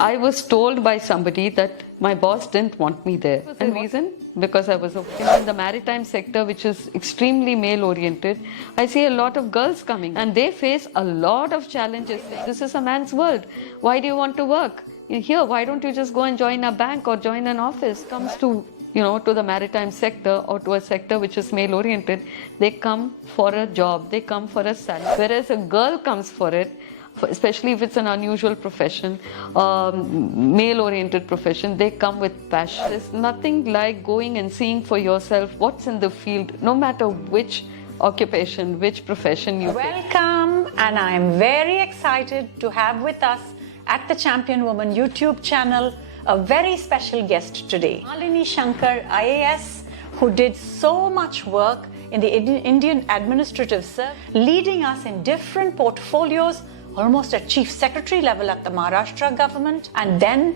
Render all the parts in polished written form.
I was told by somebody that my boss didn't want me there. And reason? Because I was in the maritime sector, which is extremely male oriented. I see a lot of girls coming and they face a lot of challenges. This is a man's world. Why do you want to work here? Why don't you just go and join a bank or join an office? Comes to to the maritime sector or to a sector which is male oriented, they come for a job, they come for a salary. Whereas a girl comes for it, especially if it's an unusual profession, male oriented profession, they come with passion. There's nothing like going and seeing for yourself what's in the field, no matter which occupation, which profession you Welcome, and I'm very excited to have with us at the ChampionWoman YouTube channel a very special guest today, Malini Shankar IAS, who did so much work in the Indian administrative service, leading us in different portfolios, almost at Chief Secretary level at the Maharashtra government, and then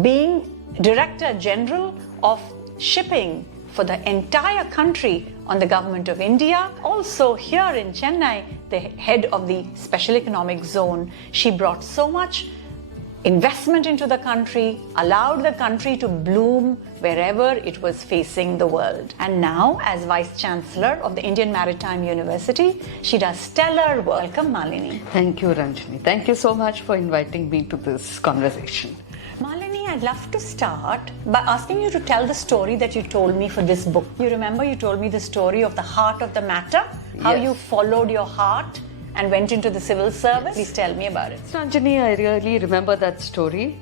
being Director General of Shipping for the entire country on the Government of India. Also here in Chennai, the head of the Special Economic Zone. She brought so much investment into the country, allowed the country to bloom wherever it was facing the world. And now, as Vice Chancellor of the Indian Maritime University, she does stellar work. Welcome, Malini. Thank you, Ranjini. Thank you so much for inviting me to this conversation. Malini, I'd love to start by asking you to tell the story that you told me for this book. You remember you told me the story of the heart of the matter, how Yes. you followed your heart and went into the civil service. Please tell me about it. Ranjini, I really remember that story.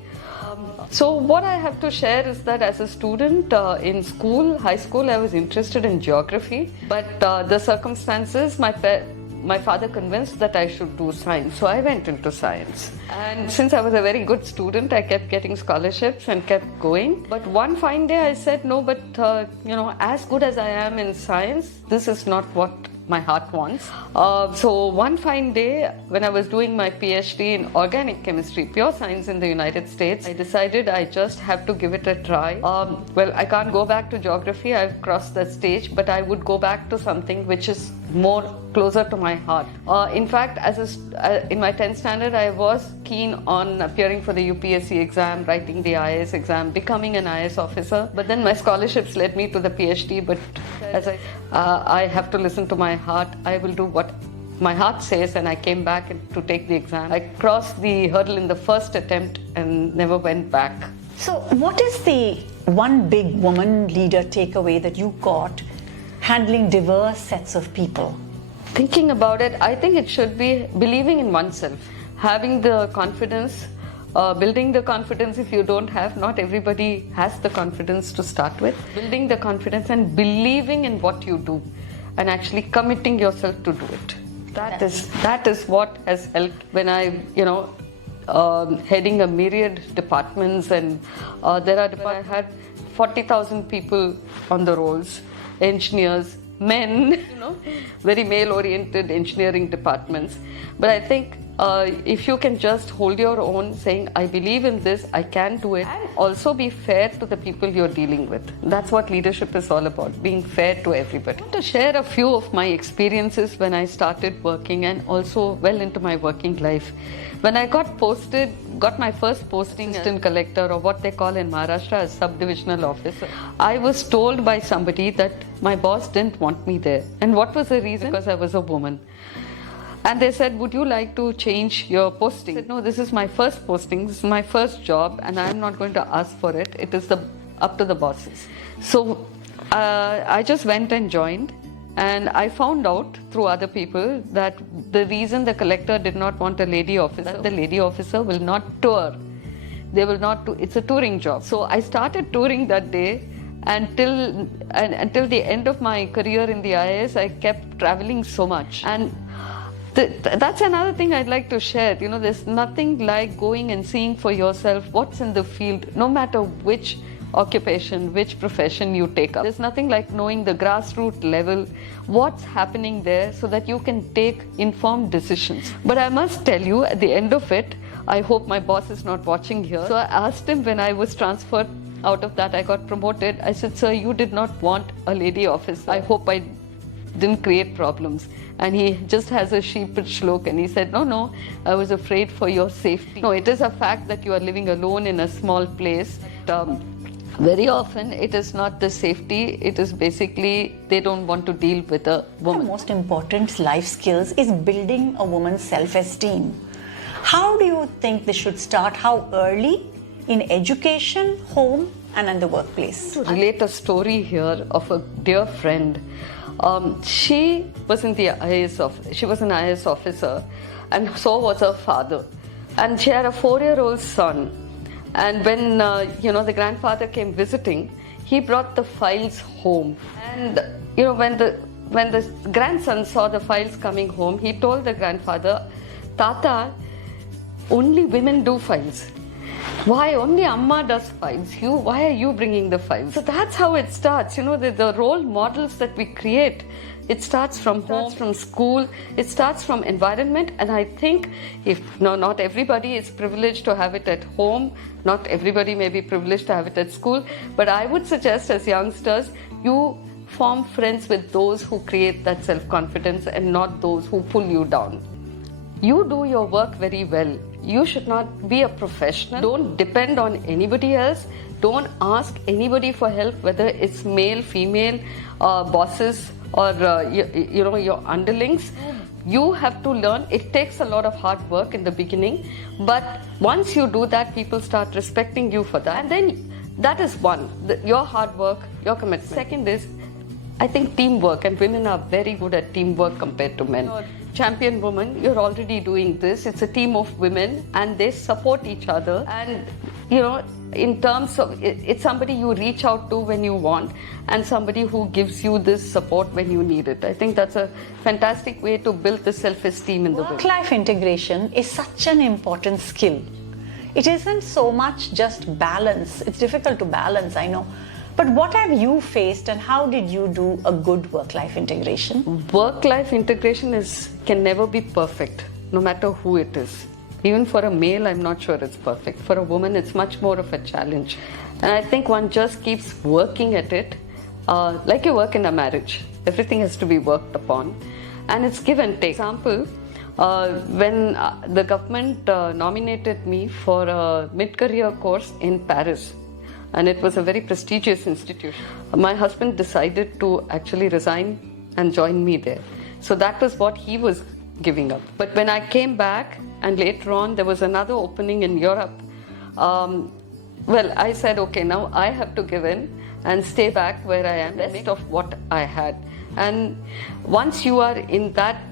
So what I have to share is that as a student in school, high school, I was interested in geography, but the circumstances, my father convinced that I should do science, so I went into science. And since I was a very good student, I kept getting scholarships and kept going. But one fine day I said, no, but as good as I am in science, this is not what my heart wants. So one fine day, when I was doing my PhD in organic chemistry, pure science in the United States, I decided I just have to give it a try. Well, I can't go back to geography, I've crossed that stage, but I would go back to something which is more closer to my heart. In fact, in my 10th standard, I was keen on appearing for the UPSC exam, writing the IAS exam, becoming an IAS officer. But then my scholarships led me to the PhD. But as I have to listen to my heart, I will do what my heart says, and I came back to take the exam. I crossed the hurdle in the first attempt and never went back. So what is the one big woman leader takeaway that you got handling diverse sets of people? Thinking about it, I think it should be believing in oneself, having the confidence, building the confidence. If you don't have, not everybody has the confidence to start with. Building the confidence and believing in what you do and actually committing yourself to do it. That is what has helped when I, heading a myriad departments, and I had 40,000 people on the rolls, engineers, men, very male-oriented engineering departments. But I think if you can just hold your own, saying, I believe in this, I can do it, and also be fair to the people you're dealing with. That's what leadership is all about, being fair to everybody. I want to share a few of my experiences when I started working and also well into my working life. When I got my first posting as assistant collector, or what they call in Maharashtra as subdivisional officer, I was told by somebody that my boss didn't want me there. And what was the reason? Because I was a woman. And they said, would you like to change your posting? I said, no, this is my first posting, this is my first job, and I'm not going to ask for it. It is up to the bosses. So I just went and joined. And I found out through other people that the reason the collector did not want a lady officer, the lady officer will not tour. They will not do, it's a touring job. So I started touring that day, until the end of my career in the IAS, I kept traveling so much. And that's another thing I'd like to share. There's nothing like going and seeing for yourself what's in the field, no matter which occupation, which profession you take up. There's nothing like knowing the grassroots level, what's happening there, so that you can take informed decisions. But I must tell you, at the end of it, I hope my boss is not watching here. So I asked him when I was transferred out of that, I got promoted. I said, sir, you did not want a lady officer. I hope I didn't create problems. And he just has a sheepish look and he said, no, I was afraid for your safety. No, it is a fact that you are living alone in a small place. Very often it is not the safety, it is basically they don't want to deal with a woman. The most important life skills is building a woman's self-esteem. How do you think this should start? How early? In education, home, and in the workplace? To relate a story here of a dear friend. She was in the IAS she was an IAS officer, and so was her father. And she had a 4-year-old son. And when the grandfather came visiting, he brought the files home. And when the grandson saw the files coming home, he told the grandfather, "Tata, only women do files. Why only Amma does files? Why are you bringing the files?" So that's how it starts. The role models that we create. It starts from home, from school, it starts from environment, and I think not everybody is privileged to have it at home, not everybody may be privileged to have it at school, but I would suggest as youngsters, you form friends with those who create that self-confidence and not those who pull you down. You do your work very well. You should not be a professional. Don't depend on anybody else. Don't ask anybody for help, whether it's male, female, bosses, or your underlings. You have to learn. It takes a lot of hard work in the beginning, but once you do that, people start respecting you for that. And then that is one, your hard work, your commitment. Second is, I think, teamwork, and women are very good at teamwork compared to men. Champion Woman, you're already doing this. It's a team of women and they support each other. And in terms of, it's somebody you reach out to when you want and somebody who gives you this support when you need it. I think that's a fantastic way to build the self-esteem in the women. Work-life integration is such an important skill. It isn't so much just balance. It's difficult to balance, I know. But what have you faced and how did you do a good work-life integration? Work-life integration can never be perfect, no matter who it is. Even for a male, I'm not sure it's perfect. For a woman, it's much more of a challenge. And I think one just keeps working at it, like you work in a marriage. Everything has to be worked upon. And it's give and take. For example, when the government nominated me for a mid-career course in Paris, and it was a very prestigious institution, my husband decided to actually resign and join me there. So that was what he was giving up. But when I came back, and later on there was another opening in Europe, I said, okay, now I have to give in and stay back where I am, best of what I had. And once you are in that,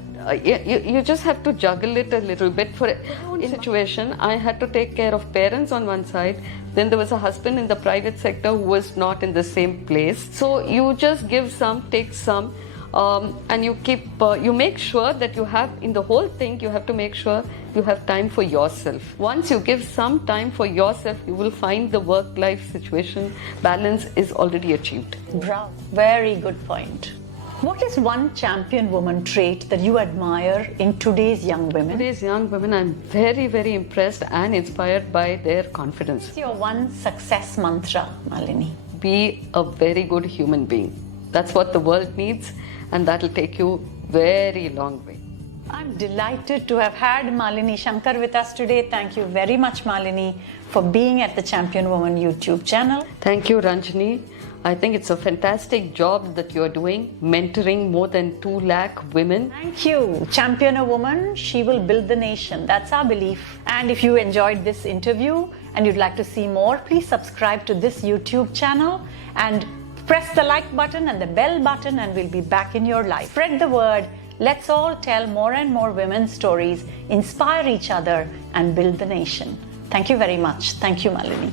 you just have to juggle it a little bit. For a situation, I had to take care of parents on one side, then there was a husband in the private sector who was not in the same place. So you just give some, take some, and you make sure that you have, in the whole thing, you have to make sure you have time for yourself. Once you give some time for yourself, you will find the work-life situation balance is already achieved. Bravo. Very good point. What is one champion woman trait that you admire in today's young women? Today's young women, I'm very, very impressed and inspired by their confidence. What's your one success mantra, Malini? Be a very good human being. That's what the world needs, and that'll take you very long way. I'm delighted to have had Malini Shankar with us today. Thank you very much, Malini, for being at the Champion Woman YouTube channel. Thank you, Ranjani. I think it's a fantastic job that you're doing, mentoring more than 2 lakh women. Thank you. Champion a woman, she will build the nation. That's our belief. And if you enjoyed this interview and you'd like to see more, please subscribe to this YouTube channel and press the like button and the bell button, and we'll be back in your life. Spread the word. Let's all tell more and more women's stories, inspire each other, and build the nation. Thank you very much. Thank you, Malini.